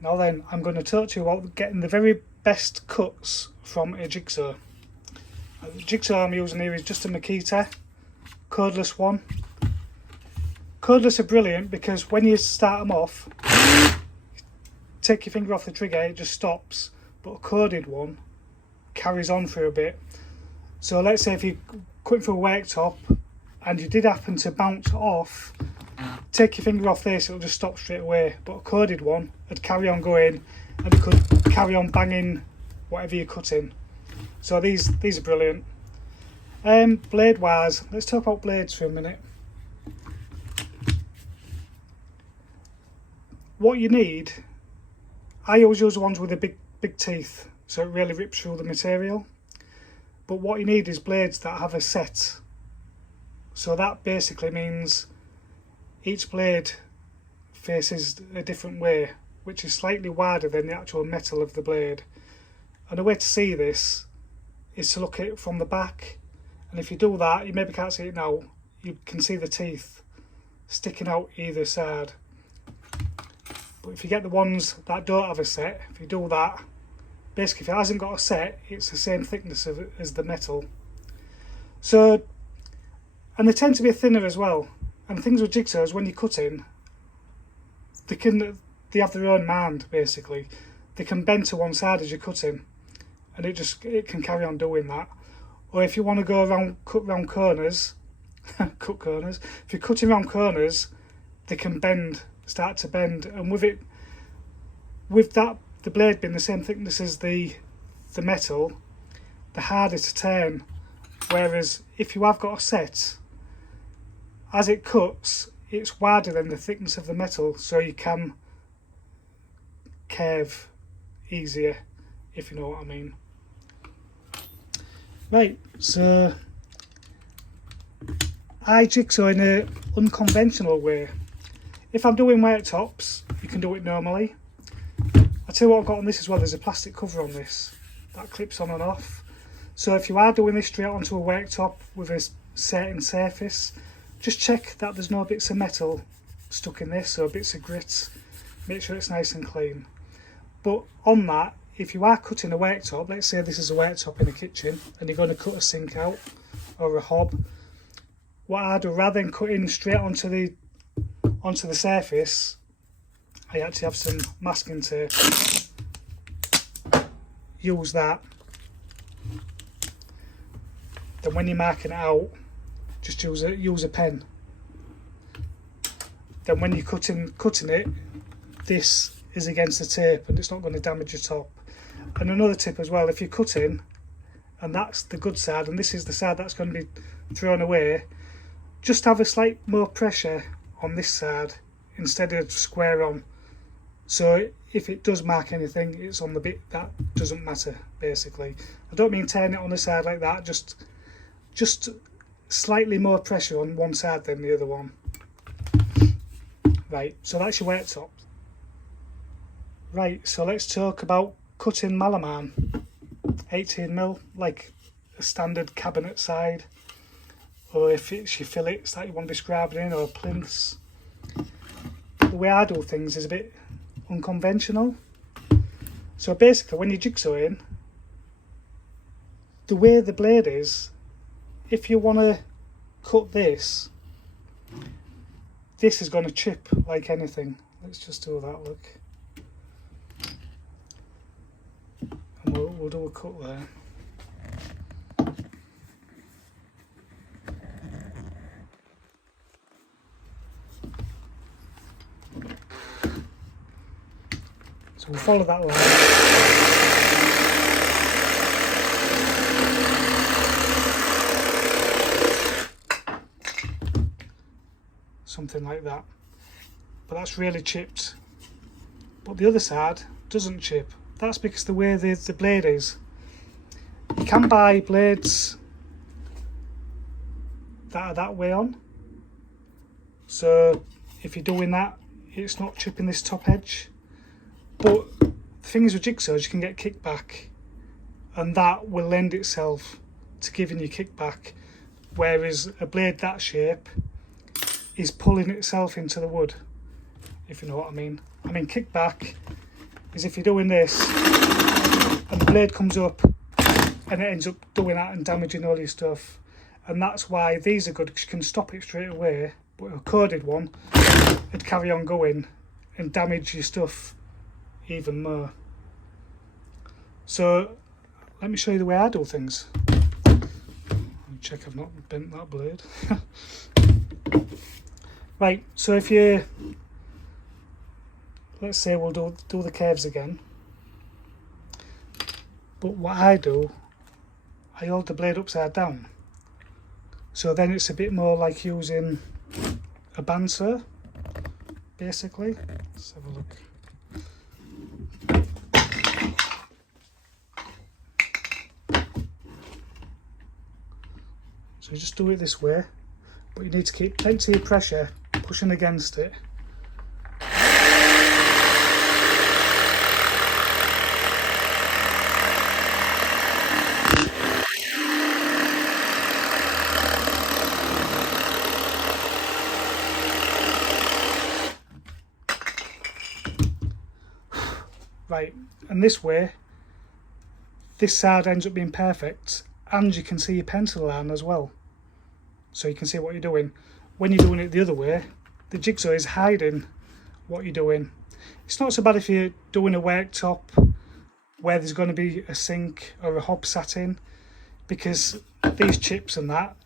Now then, I'm going to talk to you about getting the very best cuts from a jigsaw. The jigsaw I'm using here is just a Makita cordless one. Cordless are brilliant because when you start them off, take your finger off the trigger, it just stops, but a corded one carries on for a bit. So let's say if you're cutting through a worktop and you did happen to bounce off, take your finger off this, it'll just stop straight away. But a corded one would carry on going and it could carry on banging whatever you're cutting. So these are brilliant. Blade wise, let's talk about blades for a minute. What you need, I always use the ones with the big teeth, so it really rips through the material. But what you need is blades that have a set. So that basically means each blade faces a different way, which is slightly wider than the actual metal of the blade. And a way to see this is to look at it from the back. And if you do that, you maybe can't see it now, you can see the teeth sticking out either side. But if you get the ones that don't have a set, if you do that, basically if it hasn't got a set, it's the same thickness as the metal. So, and they tend to be thinner as well. And things with jigsaws, when you're cutting, they have their own mind basically. They can bend to one side as you're cutting, and it can carry on doing that. Or if you want to go around, cut round corners, cut corners. If you're cutting round corners, they can start to bend, and with that, the blade being the same thickness as the metal, they're harder to turn. Whereas if you have got a set, as it cuts, it's wider than the thickness of the metal, so you can curve easier, if you know what I mean. Right, so I jigsaw in an unconventional way. If I'm doing worktops, you can do it normally. I'll tell you what I've got on this as well, there's a plastic cover on this that clips on and off. So if you are doing this straight onto a worktop with a certain surface, just check that there's no bits of metal stuck in this or bits of grit. Make sure it's nice and clean. But on that, if you are cutting a worktop, let's say this is a worktop in a kitchen and you're going to cut a sink out or a hob, what I do, rather than cutting straight onto the surface, I actually have some masking tape. Use that. Then when you're marking it out, just use a pen. Then when you're cutting it, this is against the tape and it's not going to damage your top. And another tip as well, if you're cutting and that's the good side and this is the side that's going to be thrown away, just have a slight more pressure on this side instead of square on. So if it does mark anything, it's on the bit that doesn't matter basically. I don't mean turn it on the side like that, just slightly more pressure on one side than the other one. Right, so that's your worktop. Right, so let's talk about cutting Malaman. 18mm, like a standard cabinet side, or if it's your fillets that you want describing in, or plinths. The way I do things is a bit unconventional. So basically when you're jigsawing, the way the blade is, if you want to cut this is going to chip like anything. Let's just do that, look. And we'll do a cut there. So we'll follow that line. Something like that, but that's really chipped. But the other side doesn't chip. That's because the way the blade is. You can buy blades that are that way on, so if you're doing that, it's not chipping this top edge. But the thing is with jigsaws, you can get kickback, and that will lend itself to giving you kickback, whereas a blade that shape is pulling itself into the wood, if you know what I mean. I mean, kickback is if you're doing this and the blade comes up and it ends up doing that and damaging all your stuff. And that's why these are good, because you can stop it straight away, but a corded one would carry on going and damage your stuff even more. So let me show you the way I do things. Check I've not bent that blade. Right, so if you, let's say we'll do the curves again. But what I do, I hold the blade upside down. So then it's a bit more like using a bandsaw, basically. Let's have a look. So you just do it this way, but you need to keep plenty of pressure pushing against it. Right, and this way, this side ends up being perfect, and you can see your pencil line as well. So you can see what you're doing. When you're doing it the other way, the jigsaw is hiding what you're doing. It's not so bad if you're doing a worktop where there's going to be a sink or a hob sat in, because these chips and that,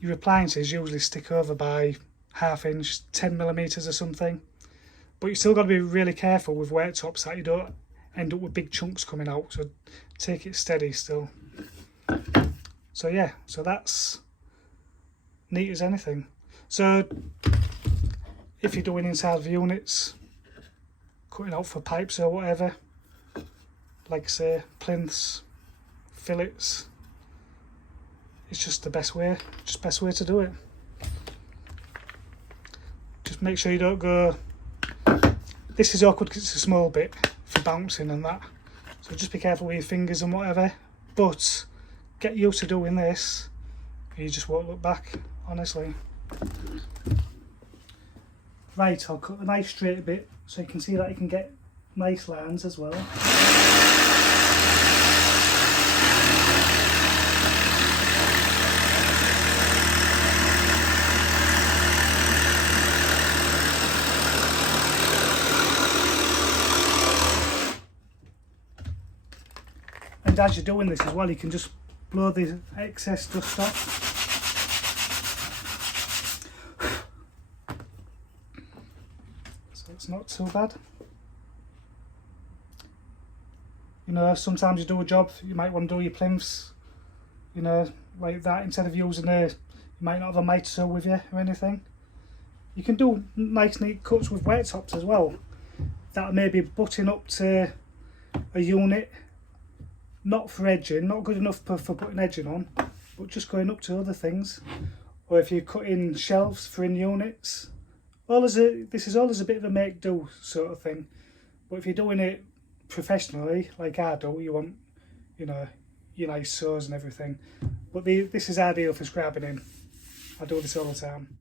your appliances usually stick over by ½ inch, 10mm or something. But you still got to be really careful with worktops that you don't end up with big chunks coming out, so take it steady still. So yeah, so that's neat as anything. So if you're doing inside of units, cutting out for pipes or whatever, like I say, plinths, fillets, it's just the best way to do it. Just make sure you don't go, this is awkward because it's a small bit for bouncing and that, so just be careful with your fingers and whatever, but get used to doing this and you just won't look back, honestly. Right, I'll cut a nice straight bit so you can see that you can get nice lines as well. And as you're doing this as well, you can just blow the excess dust off. So it's not too bad. You know, sometimes you do a job, you might want to do your plinths, you know, like that, instead of using you might not have a miter saw with you or anything. You can do nice neat cuts with worktops as well, that may be butting up to a unit, not for edging, not good enough for putting edging on, but just going up to other things. Or if you're cutting shelves for in units, this is all as a bit of a make do sort of thing. But if you're doing it professionally, like I do, you want, you know, your nice saws and everything. But this is ideal for scribing in. I do this all the time.